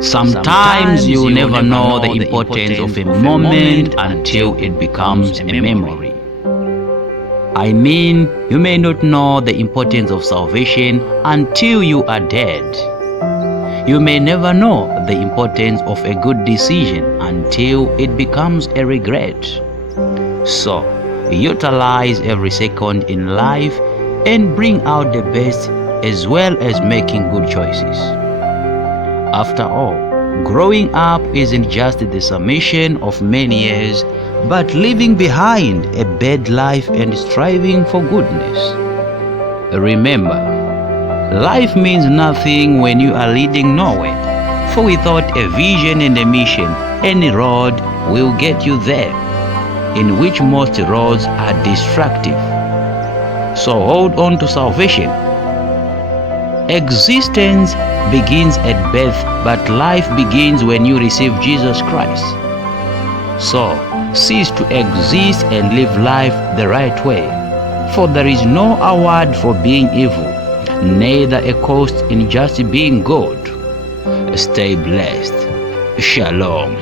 Sometimes you never know the importance of a moment until it becomes a memory. I mean, you may not know the importance of salvation until you are dead. You may never know the importance of a good decision until it becomes a regret. So, utilize every second in life and bring out the best as well as making good choices. After all, growing up isn't just the summation of many years, but leaving behind a bad life and striving for goodness. Remember, life means nothing when you are leading nowhere, for without a vision and a mission, any road will get you there, in which most roads are destructive. So hold on to salvation. Existence begins at birth, but life begins when you receive Jesus Christ. So, cease to exist and live life the right way, for there is no award for being evil, neither a cost in just being good. Stay blessed. Shalom.